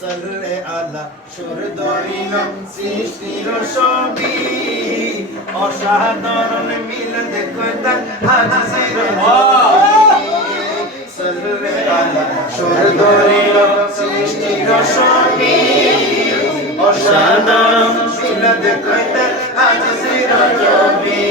সাল্লে আলা সুর ধরিল সৃষ্টির ছবি অসাধারণ মিল দেখো তার হাজির সাল্লে আলা সুর ধরিল সৃষ্টির ছবি অসাধারণ মিল দেখো তার হাজির ছবি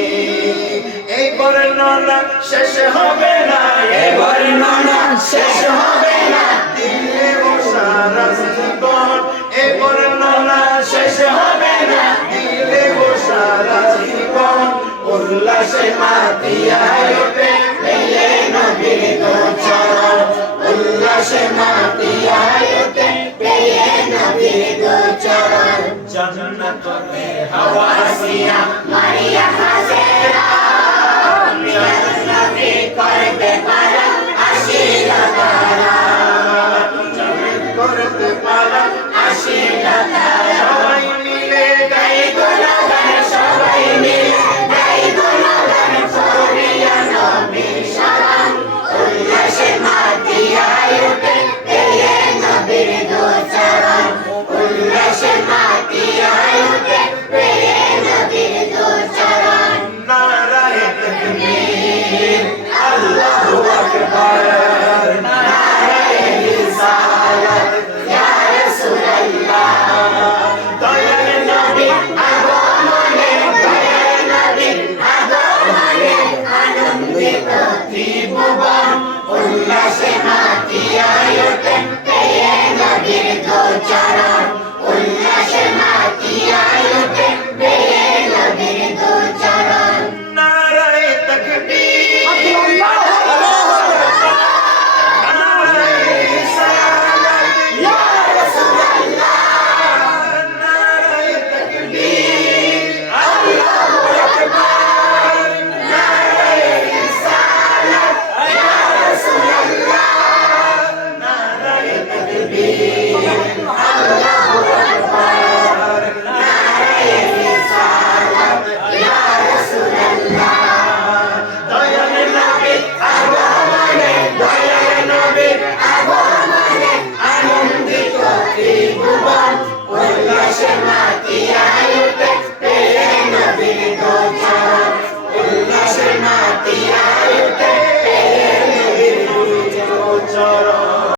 এই বর্ণনা শেষ হবে না এই বর্ণনা শেষ হবে না দিলে সারা জীবন এই বর্ণনা শেষ হবে না দিলে সারা জীবন উল্লাসে মাতিয়া ওঠে পেয়ে নবীর চরণ উল্লাসে মাতিয়া ওঠে পেয়ে নবীর চরণ জান্নাত মে হাওয়া আসিয়া মারিয়া হাজেরা নবী করবে পারা আশিরা তারা করতে পারা আশিরা তারা